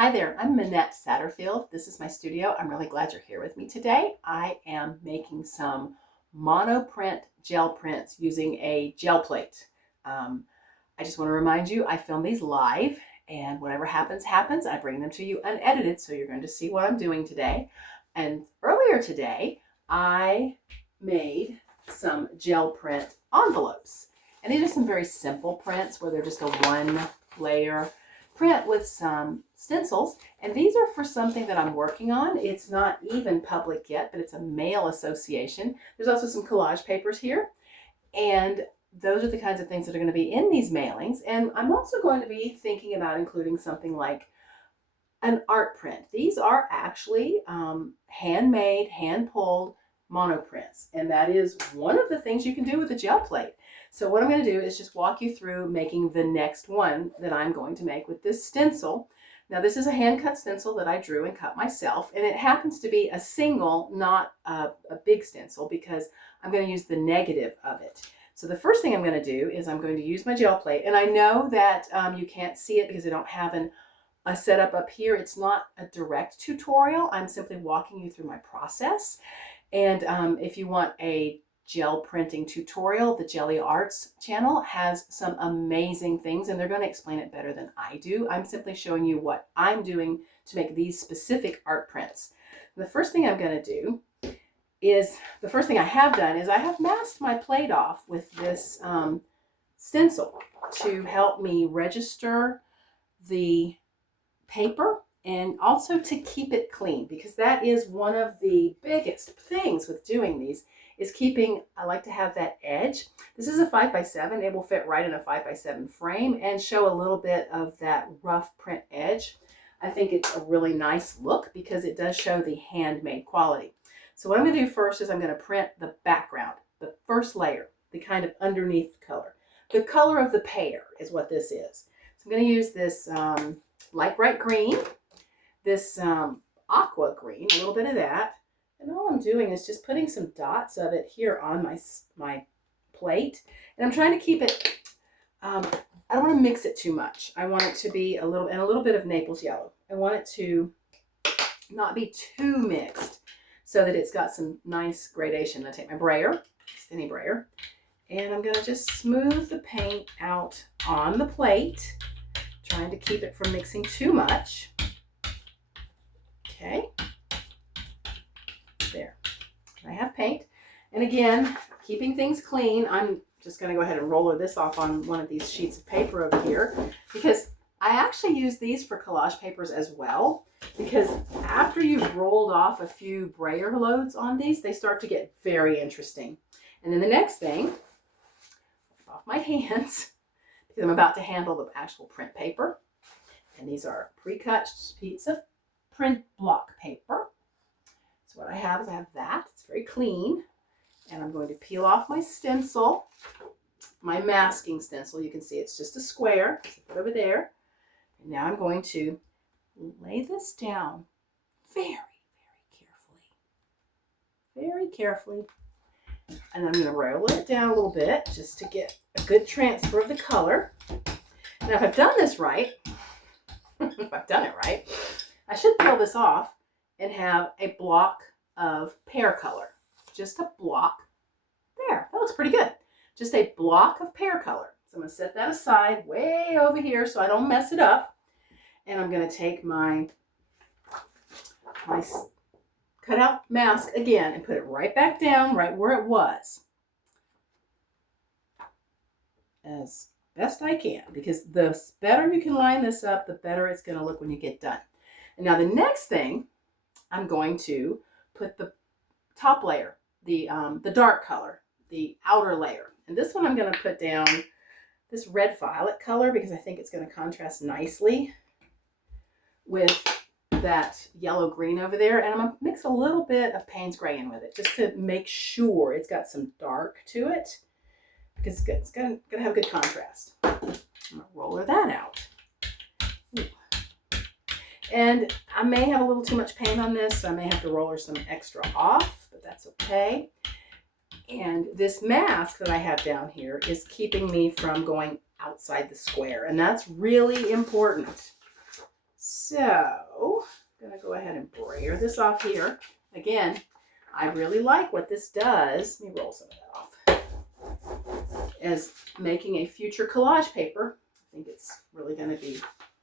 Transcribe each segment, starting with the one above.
Hi there, I'm Monette Satterfield. This is my studio. I'm really glad you're here with me today. I am making some monoprint gel prints using a gel plate. I just want to remind you, I film these live and whatever happens, happens. I bring them to you unedited, so you're going to see what I'm doing today. And earlier today, I made some gel print envelopes. And these are some very simple prints where they're just a one layer print with some stencils, and these are for something that I'm working on. It's not even public yet, but it's a mail association. There's also some collage papers here, and those are the kinds of things that are going to be in these mailings. And I'm also going to be thinking about including something like an art print. These are actually handmade, hand-pulled monoprints, and that is one of the things you can do with a gel plate. So what I'm going to do is just walk you through making the next one that I'm going to make with this stencil. Now this is a hand-cut stencil that I drew and cut myself, and it happens to be a single, not a big stencil, because I'm going to use the negative of it. So the first thing I'm going to do is I'm going to use my gel plate, and I know that you can't see it because I don't have a setup up here. It's not a direct tutorial. I'm simply walking you through my process. And if you want a gel printing tutorial, the Jelly Arts channel has some amazing things, and they're going to explain it better than I do. I'm simply showing you what I'm doing to make these specific art prints. The first thing I'm going to do is, the first thing I have done is I have masked my plate off with this stencil to help me register the paper and also to keep it clean, because that is one of the biggest things with doing these is keeping, I like to have that edge. This is a 5x7. It will fit right in a 5x7 frame and show a little bit of that rough print edge. I think it's a really nice look because it does show the handmade quality. So what I'm going to do first is I'm going to print the background, the first layer, the kind of underneath color. The color of the pear is what this is. So I'm going to use this light bright green, this aqua green, a little bit of that. And all I'm doing is just putting some dots of it here on my plate. And I'm trying to keep it, I don't want to mix it too much. I want it to be a little bit of Naples yellow. I want it to not be too mixed so that it's got some nice gradation. I take my brayer, just any brayer, and I'm going to just smooth the paint out on the plate, trying to keep it from mixing too much. Okay. There. I have paint. And again, keeping things clean, I'm just going to go ahead and roller this off on one of these sheets of paper over here, because I actually use these for collage papers as well, because after you've rolled off a few brayer loads on these, they start to get very interesting. And then the next thing, off my hands, because I'm about to handle the actual print paper. And these are pre-cut sheets of print block paper. So what I have is I have that. It's very clean. And I'm going to peel off my stencil, my masking stencil. You can see it's just a square. So put it over there. And now I'm going to lay this down very, very carefully. Very carefully. And I'm going to roll it down a little bit just to get a good transfer of the color. Now if I've done this right, if I've done it right, I should peel this off and have a block of pear color. Just a block. There, that looks pretty good. Just a block of pear color. So I'm going to set that aside way over here so I don't mess it up. And I'm going to take my cutout mask again and put it right back down, right where it was, as best I can, because the better you can line this up, the better it's going to look when you get done. And now the next thing, I'm going to put the top layer, the dark color, the outer layer. And this one I'm going to put down this red violet color because I think it's going to contrast nicely with that yellow green over there. And I'm going to mix a little bit of Payne's Gray in with it just to make sure it's got some dark to it, because it's going to have good contrast. I'm going to roller that out. Ooh. And I may have a little too much paint on this, so I may have to roller some extra off, but that's okay. And this mask that I have down here is keeping me from going outside the square, and that's really important. So I'm going to go ahead and brayer this off here. Again, I really like what this does. Let me roll some of that off. As making a future collage paper, I think it's really going to be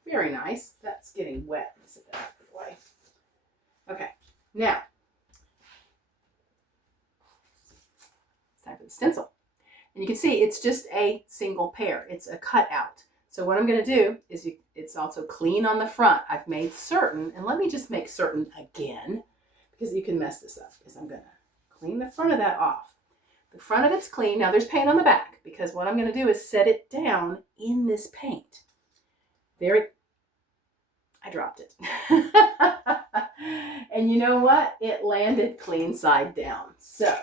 very nice. That's getting wet. Let's set that out of the way. Okay, now it's time for the stencil. And you can see it's just a single pair. It's a cutout. So what I'm going to do is it's also clean on the front. I've made certain, and let me just make certain again, because you can mess this up, because I'm going to clean the front of that off. The front of it's clean. Now there's paint on the back, because what I'm going to do is set it down in this paint. I dropped it. And you know what? It landed clean side down. So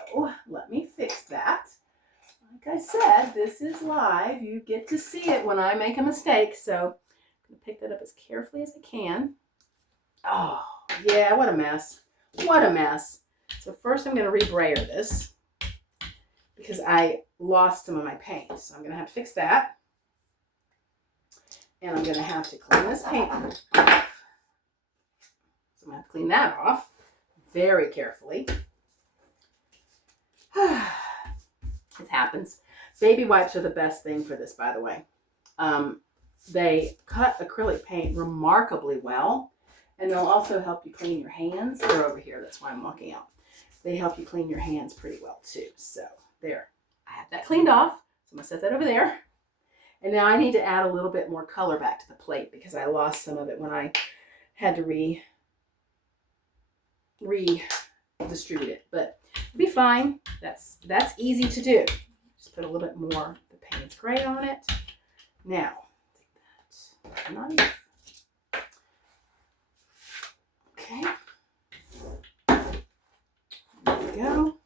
let me fix that. Like I said, this is live. You get to see it when I make a mistake. So I'm going to pick that up as carefully as I can. Oh, yeah, what a mess. What a mess. So first I'm going to rebrayer this because I lost some of my paint. So I'm going to have to fix that. And I'm going to have to clean this paint off. So I'm going to have to clean that off very carefully. It happens. Baby wipes are the best thing for this, by the way. They cut acrylic paint remarkably well, and they'll also help you clean your hands. They're over here. That's why I'm walking out. They help you clean your hands pretty well, too. So there. I have that cleaned off. So I'm going to set that over there. And now I need to add a little bit more color back to the plate because I lost some of it when I had to redistribute it. But it'll be fine. That's easy to do. Just put a little bit more the Payne's Gray on it. Now, take that knife. Okay. There we go.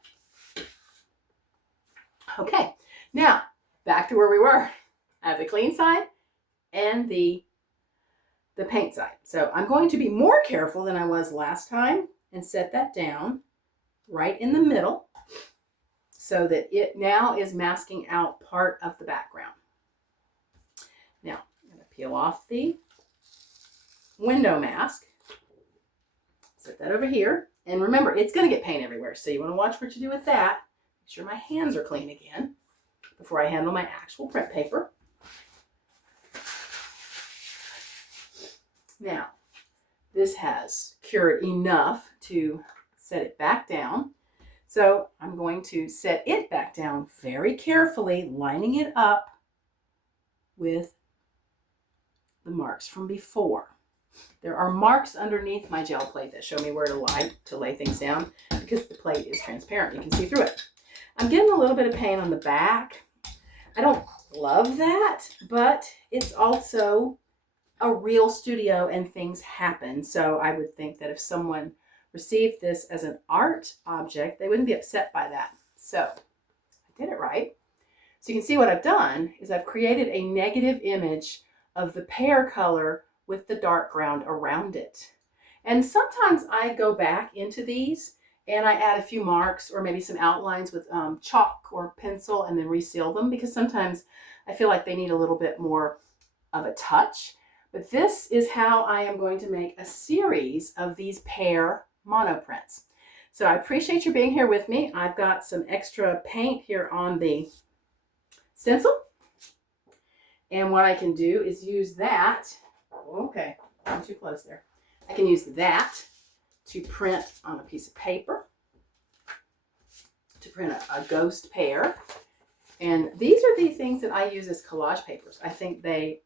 Okay. Now, back to where we were. I have the clean side and the paint side. So I'm going to be more careful than I was last time and set that down right in the middle so that it now is masking out part of the background. Now, I'm going to peel off the window mask. Set that over here. And remember, it's going to get paint everywhere. So you want to watch what you do with that. Make sure my hands are clean again before I handle my actual print paper. Now, this has cured enough to set it back down. So I'm going to set it back down very carefully, lining it up with the marks from before. There are marks underneath my gel plate that show me where to lay things down because the plate is transparent. You can see through it. I'm getting a little bit of paint on the back. I don't love that, but it's also a real studio and things happen. So I would think that if someone received this as an art object, they wouldn't be upset by that. So I did it right. So you can see what I've done is I've created a negative image of the pear color with the dark ground around it. And sometimes I go back into these and I add a few marks or maybe some outlines with chalk or pencil and then reseal them because sometimes I feel like they need a little bit more of a touch. But this is how I am going to make a series of these Pear Monoprints. So I appreciate you being here with me. I've got some extra paint here on the stencil. And what I can do is use that. Okay, I'm too close there. I can use that to print on a piece of paper, to print a ghost pear. And these are the things that I use as collage papers. I think they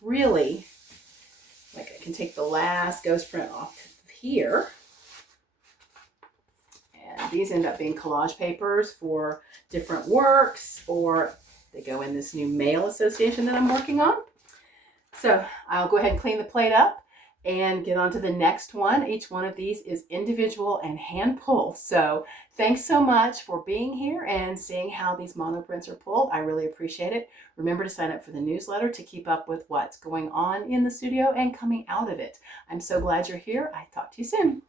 really, like I can take the last ghost print off here. And these end up being collage papers for different works, or they go in this new mail association that I'm working on. So I'll go ahead and clean the plate up and get on to the next one. Each one of these is individual and hand pulled. So thanks so much for being here and seeing how these monoprints are pulled. I really appreciate it. Remember to sign up for the newsletter to keep up with what's going on in the studio and coming out of it. I'm so glad you're here. I'll talk to you soon.